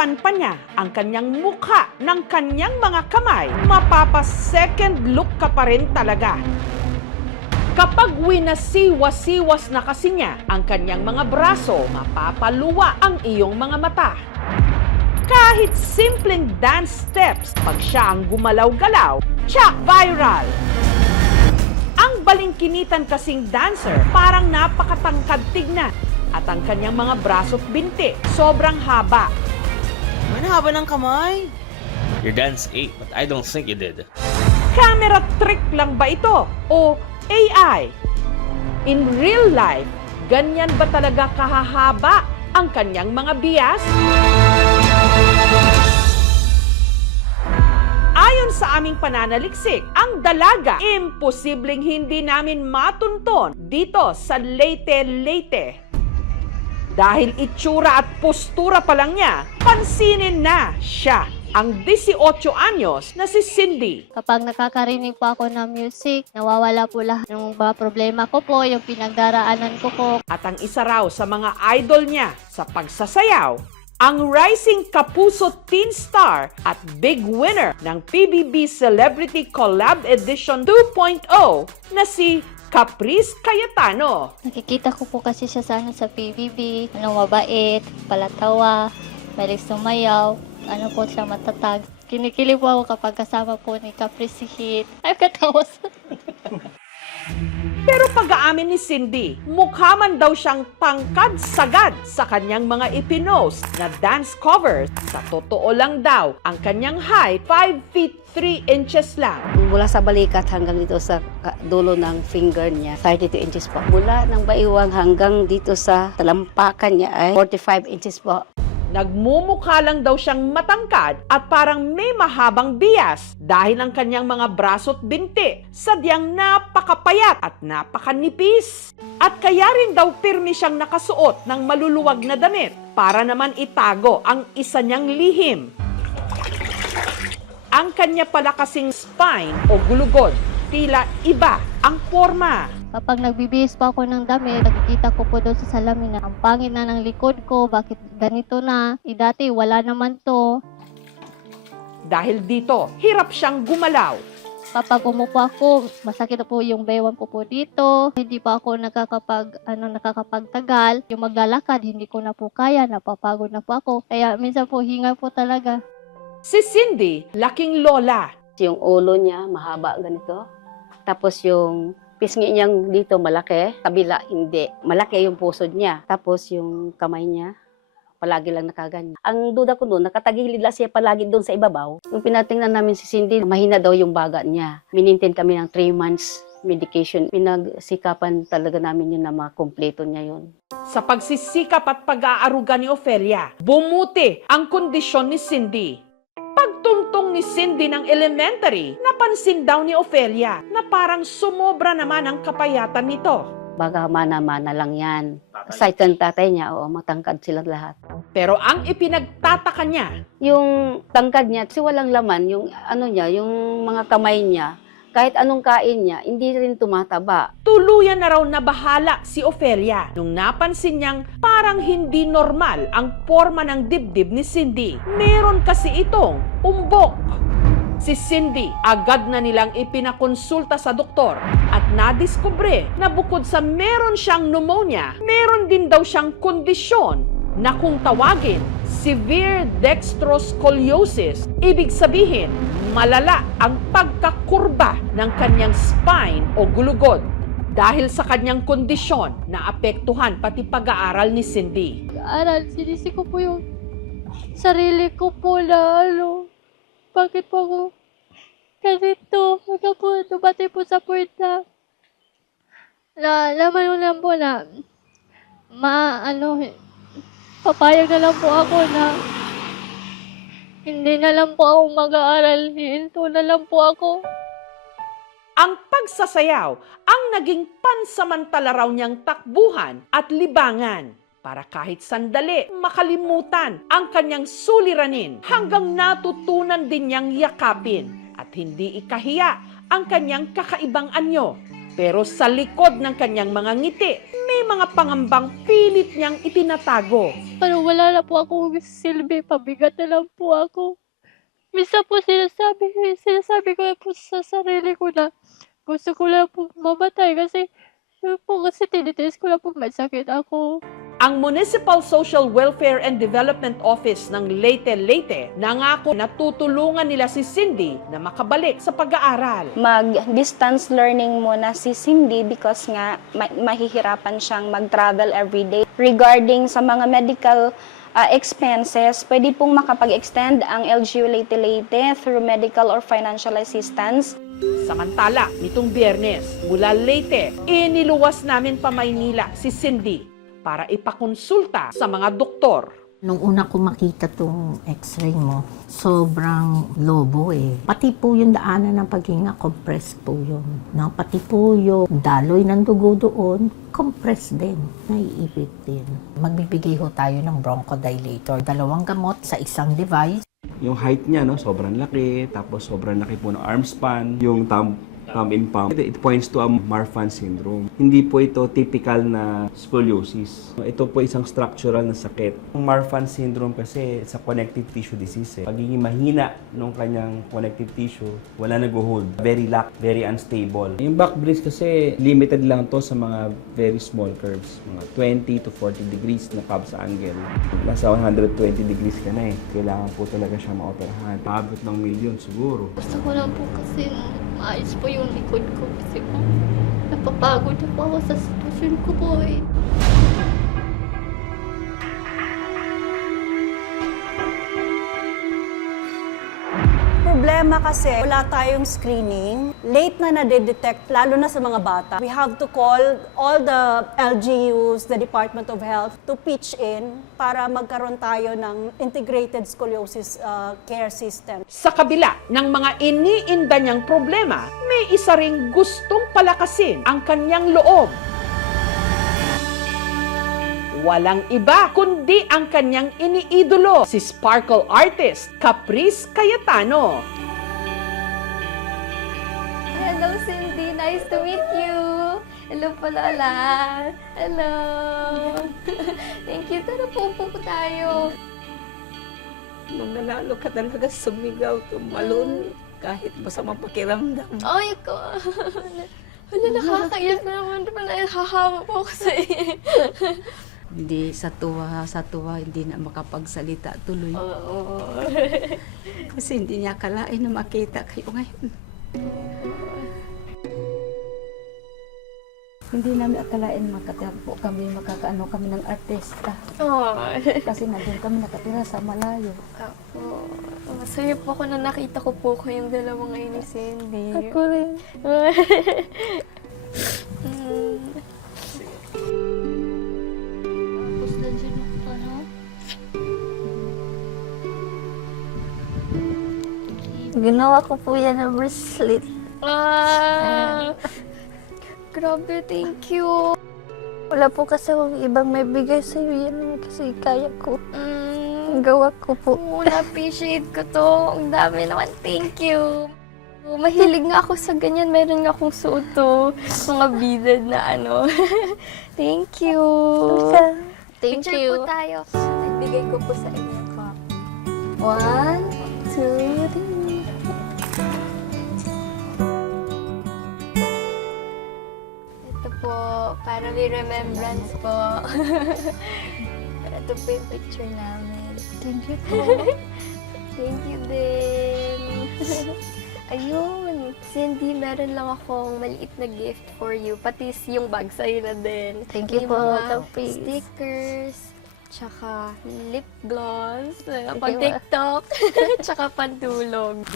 Tatanipan pa niya ang kanyang mukha ng kanyang mga kamay, mapapa-second look ka pa rin talaga. Kapag winasiwas-siwas na kasi niya ang kanyang mga braso, mapapaluwa ang iyong mga mata. Kahit simpleng dance steps, pag siya ang gumalaw-galaw, tsak viral! Ang balingkinitan kasing dancer, parang napakatangkad tignan. At ang kanyang mga braso't binti, sobrang haba. Ang haba ng kamay. Your dance ate, but I don't think you did. Camera trick lang ba ito? O AI? In real life, ganyan ba talaga kahahaba ang kanyang mga bias? Ayon sa aming pananaliksik, ang dalaga imposibleng hindi namin matunton dito sa Leyte. Dahil itsura at postura pa lang niya, pansinin na siya ang 18 anyos na si Cindy. Kapag nakakarinig po ako ng music, nawawala po lahat ng mga problema ko po, yung pinagdaraanan ko po. At ang isa raw sa mga idol niya sa pagsasayaw, ang rising Kapuso Teen Star at big winner ng PBB Celebrity Collab Edition 2.0 na si Caprice Cayetano. Nakikita ko po kasi siya sa PBB, mabait, palatawa, malig sumayaw, po siya matatag. Kinikilig po ako kapag kasama po ni Caprice Hit. Ay, katawa sa... Pero pag-aamin ni Cindy, mukha man daw siyang tangkad-sagad sa kanyang mga ipinost na dance covers. Sa totoo lang daw, ang kanyang height 5 feet 3 inches lang. Mula sa balikat hanggang dito sa dulo ng finger niya, 32 inches po. Mula ng baiwang hanggang dito sa talampakan niya ay 45 inches po. Nagmumukha lang daw siyang matangkad at parang may mahabang bias dahil ang kanyang mga braso't binti sadyang napakapayat at napakanipis. At kaya rin daw pirmi siyang nakasuot ng maluluwag na damit para naman itago ang isa niyang lihim. Ang kanya pala kasing spine o gulugod, tila iba ang forma. Kapag nagbibihis pa ako ng damit, nakikita ko po doon sa salamin na ang pangit na ng likod ko, bakit ganito na? Dati wala naman to. Dahil dito, hirap siyang gumalaw. Kapag umupo ako, masakit po yung baywang ko po dito. Hindi pa ako nakakapagtagal. Yung maglalakad, hindi ko na po kaya, napapagod na po ako. Kaya minsan po hinga po talaga. Si Cindy, laking lola. Yung ulo niya mahaba ganito. Tapos yung pisngi niyang dito malaki, kabila hindi. Malaki yung pusod niya. Tapos yung kamay niya, palagi lang nakaganyan. Ang duda ko doon, nakatagilid lang siya palagi doon sa ibabaw. Yung pinatingnan namin si Cindy, mahina daw yung baga niya. Minintin kami ng 3 months medication. Pinagsikapan talaga namin yun na makumpleto niya yun. Sa pagsisikap at pag-aaruga ni Ofelia, bumuti ang kondisyon ni Cindy. Pagtuntong ni Cindy ng elementary, napansin daw ni Ofelia na parang sumobra naman ang kapayatan nito. Baga mana-mana lang yan. Aside ng tatay niya, oo, matangkad silang lahat. Pero ang ipinagtataka niya, Yung tangkad niya, kasi walang laman, yung ano niya, yung mga kamay niya, kahit anong kain niya, hindi rin tumataba. tuluyan na raw nabahala si Ofelia nung napansin niyang parang hindi normal ang forma ng dibdib ni Cindy. Meron kasi itong umbok. Si Cindy agad na nilang ipinakonsulta sa doktor at nadiskubre na bukod sa meron siyang pneumonia, meron din daw siyang kondisyon na kung tawagin severe dextroscoliosis. Ibig sabihin, malala ang pagkakurba ng kanyang spine o gulugod. Dahil sa kanyang kondisyon na apektuhan pati pag-aaral ni Cindy. Aral, sinisi ko po yung sarili ko po na bakit po ako ganito? Hanggang po dumating po sa point na laman mo lang po na papayag na lang po ako na hindi na lang po ako mag-aaral, hihinto na lang po ako. Ang pagsasayaw ang naging pansamantala raw niyang takbuhan at libangan para kahit sandali makalimutan ang kanyang suliranin hanggang natutunan din niyang yakapin at hindi ikahiya ang kanyang kakaibang anyo. Pero sa likod ng kanyang mga ngiti, may mga pangambang pilit niyang itinatago. Pero wala na po akong silbi, pabigat na lang po ako. Minsan po sinasabi ko po sa sarili ko na gusto ko lang po mamatay kasi tinitiis ko lang po may sakit ako. Ang Municipal Social Welfare and Development Office ng Leyte nangako na tutulungan nila si Cindy na makabalik sa pag-aaral. Mag-distance learning muna si Cindy because nga mahihirapan siyang mag-travel everyday. Regarding sa mga medical expenses, pwede pong makapag-extend ang LGU Leyte through medical or financial assistance. Samantala, nitong Biyernes, mula Leyte, iniluwas namin pa Maynila si Cindy para ipakonsulta sa mga doktor. Nung una ko makita tong x-ray mo, sobrang lobo eh. Pati po yung daanan ng paghinga, compressed po yun. No? Pati po yung daloy ng dugo doon, compressed din, naiipit din. Magbibigay ho tayo ng bronchodilator. 2 gamot sa isang device. Yung height niya, no, sobrang laki, tapos sobrang laki po ng arm span, yung thumb in palm. It points to a Marfan syndrome. Hindi po ito typical na scoliosis. Ito po isang structural na sakit. Ang Marfan syndrome kasi sa connective tissue disease. Pagiging mahina ng kanyang connective tissue, wala nag-hold. Very lack, very unstable. Yung back brace kasi limited lang to sa mga very small curves. Mga 20 to 40 degrees na Cobb's angle. Nasa 120 degrees ka na eh. Kailangan po talaga siya maoperahan. Paabot ng milyon siguro. Gusto ko lang po kasi maayos po yung likod ko kasi po napapagod na po ako sa sitwasyon ko po eh. Problema kasi wala tayong screening. Late na nade-detect, lalo na sa mga bata. We have to call all the LGUs, the Department of Health, to pitch in para magkaroon tayo ng integrated scoliosis care system. Sa kabila ng mga iniinda niyang problema, may isa ring gustong palakasin ang kanyang loob. Walang iba kundi ang kanyang iniidolo, si sparkle artist Caprice Cayetano. Hello Cindy, nice to meet you. Hello po Lola. Hello. Thank you. Tara po tayo. Mananalo ka talaga sumigaw, tumalon, kahit masama pakiramdam. Ay ko. Wala, nakakaiyak na naman. Hahawa po ako sa iyo. Hindi sa tuwa, hindi na makapagsalita tuloy. Oo. Kasi hindi niya akalain na makita kayo ngayon. Hindi namin akalain makatagpo kami, makakaano kami ng artista. Kasi nandun kami nakatira sa malayo. Ako, masaya po ako na nakita ko po kayong dalawa ngayon ni Cindy. Ako rin. Ginawa ko po yan ng bracelet. Grabe, thank you. Wala po kasi akong ibang may bigay sa iyo yan kasi kaya ko. Gawa ko po. Na-appreciate ko to. Ang dami naman, thank you. Mahilig nga ako sa ganyan. Meron nga akong suot to. Mga beaded na ano. Thank you. Thank Picture you. po tayo. Nagbigay ko po sa inyo yung copy. 1, 2, 3. Ito po, para may remembrance po. Ito po yung picture namin. Thank you po. Thank you din. Ayun, Cindy, meron lang akong maliit na gift for you. Pati yung bag sa'yo na din. Thank you May po, mga Caprice. stickers, tsaka lip gloss, you pang po. TikTok, tsaka pantulog.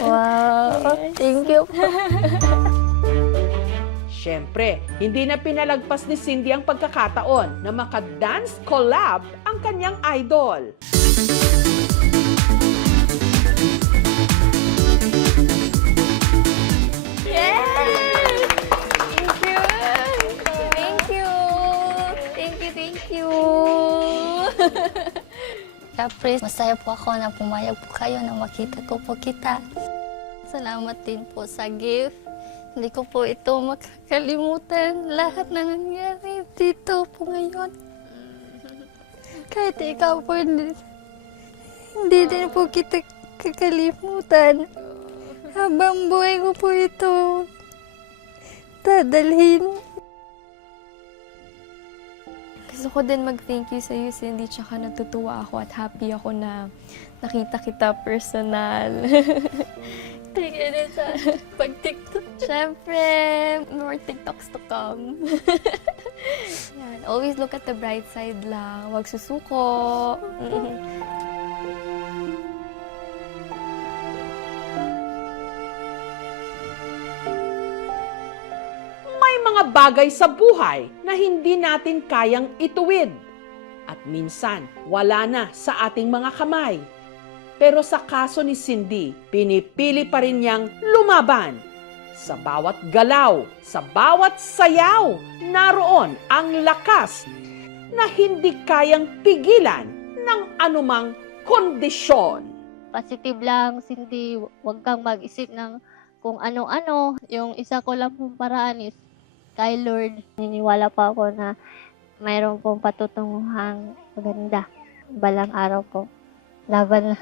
Wow. Thank you po. Siyempre, hindi na pinalagpas ni Cindy ang pagkakataon na maka-dance collab ang kanyang idol. Yes! Thank you! Thank you! Thank you, thank you! Caprice, masaya po ako na pumayag po kayo na makita ko po kita. Salamat din po sa gift. Hindi ko po ito makakalimutan. Lahat na nangyari dito po ngayon. Kahit ikaw po, hindi din po kita kakalimutan. Habang buhay ko po ito dadalhin. Gusto ko din mag-thank you sa iyo, Cindy, tsaka natutuwa ako at happy ako na nakita kita personal. Thank you din sa pag-TikTok. Siyempre, more TikToks to come. Yan. Always look at the bright side lang. Huwag susuko. May mga bagay sa buhay na hindi natin kayang ituwid. At minsan, wala na sa ating mga kamay. Pero sa kaso ni Cindy, pinipili pa rin niyang lumaban. Sa bawat galaw, sa bawat sayaw, naroon ang lakas na hindi kayang pigilan ng anumang kondisyon. Positive lang, Cindy. Huwag kang mag-isip ng kung ano-ano. Yung isa ko lang pong paraan is kay Lord. Niniwala pa ako na mayroon pong patutunguhang maganda. Balang araw po. Laban na.